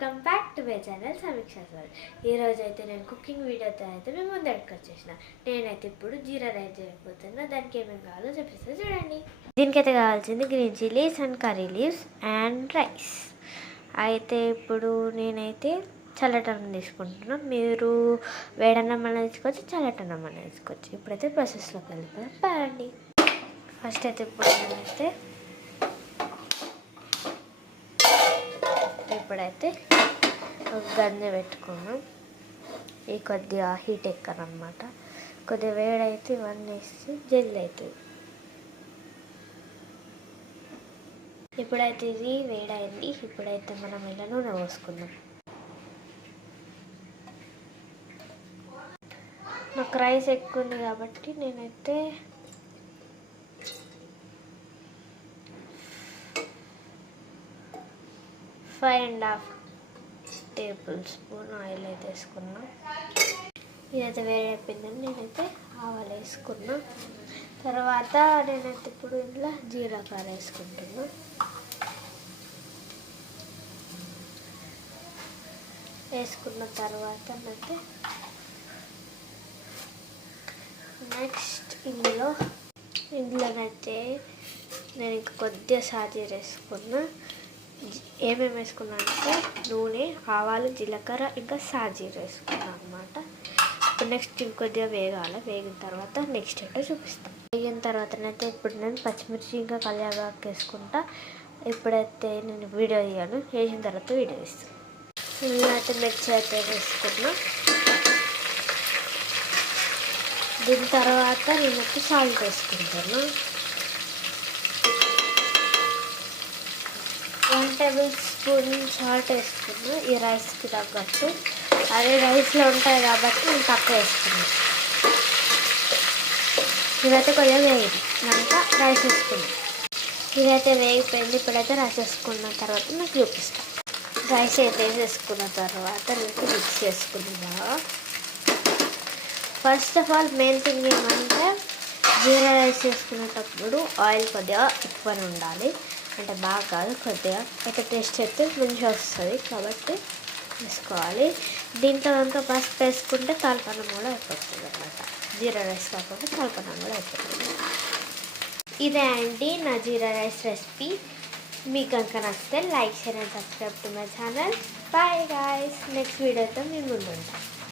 Welcome back to my channel సమీక్ష sir. ఈరోజు అయితే నేను కుకింగ్ వీడియోతో అయితే మేము ముందరికి వచ్చేసిన. నేనైతే ఇప్పుడు జీరా రైస్ చేయబోతున్నా. దానికి ఏమేమి కావాలో చెప్పేసి చూడండి. దీనికైతే కావాల్సింది green chillies and curry leaves and rice. అయితే ఇప్పుడు నేనైతే చల్లటన్నం తీసుకుంటున్నాను. మీరు వేడన్నం అన్న తీసుకోవచ్చు, చల్లటన్నం అన్న తీసుకోవచ్చు. ఇప్పుడైతే ప్రాసెస్లోకి వెళ్ళిపోయాం పదండి. ఫస్ట్ అయితే ఇప్పుడు నేనైతే ఇప్పుడైతే ఒక గంజి పెట్టుకున్నాం. ఈ కొద్దిగా హీట్ ఎక్కనమాట, కొద్దిగా వేడైతే ఇవన్నీ వేసి జల్ది అవుతుంది. ఇప్పుడైతే ఇది వేడైంది. ఇప్పుడైతే మనం ఇలా నూనె పోసుకుందాం. నాకు రైస్ ఎక్కువ ఉంది కాబట్టి నేనైతే 5.5 టేబుల్ స్పూన్ ఆయిల్ అయితే వేసుకున్నా. ఇదైతే వేరే అయిపోయిందని నేనైతే ఆవాలు వేసుకున్నా. తర్వాత నేనైతే ఇప్పుడు ఇంట్లో జీలకర్ర వేసుకుంటున్నా. వేసుకున్న తర్వాత అయితే నెక్స్ట్ ఇందులోనైతే నేను ఇంకా కొద్దిగా సాజీర వేసుకున్నా. ఏమేమి వేసుకున్నా అంటే నూనె, ఆవాలు, జీలకర్ర ఇంకా సాజీర వేసుకున్నాను అనమాట. ఇప్పుడు నెక్స్ట్ ఇంకొద్దిగా వేగాలి. వేగిన తర్వాత నెక్స్ట్ ఏంటో చూపిస్తాను. వేగిన తర్వాతనైతే ఇప్పుడు నేను పచ్చిమిర్చి ఇంకా కరివేపాకు వేసుకుంటా. ఇప్పుడైతే నేను వీడియో తీయను, వేసిన తర్వాత వీడియో ఇస్తాను. అయితే మిర్చి అయితే వేసుకున్నా. దీని తర్వాత నేనైతే సాల్ట్ వేసుకుంటాను. 1 టేబుల్ స్పూన్ సాల్ట్ వేసుకున్నా ఈ రైస్కి తగ్గట్టు. అదే రైస్లో ఉంటాయి కాబట్టి నేను తక్కువ వేసుకున్నాను. ఇదైతే కొద్దిగా వేగింది కనుక రైస్ వేసుకున్నాను. ఇదైతే వేగిపోయింది. ఇప్పుడైతే రైస్ వేసుకున్న తర్వాత నాకు చూపిస్తాను. రైస్ అయితే వేసుకున్న తర్వాత నేను మిక్స్ చేసుకున్నా. First of all main thing ఏమంటే జీరా రైస్ చేసుకునేటప్పుడు ఆయిల్ కొద్దిగా ఎక్కువనే ఉండాలి. అంటే బాగా కాదు, కొద్దిగా అయితే టేస్ట్ అయితే మంచిగా వస్తుంది కాబట్టి వేసుకోవాలి. దీంట్లో కనుక పసుపు వేసుకుంటే తాల్పన్నం కూడా అయిపోతుంది అన్నమాట. జీరా రైస్ కాకుండా తాల్పన్నం కూడా అయిపోతుంది. ఇదే అండి నా జీరా రైస్ రెసిపీ. మీకు కనుక నచ్చితే like, share and subscribe to my channel. Bye guys. Next వీడియోతో మీ ముందు ఉంటాను.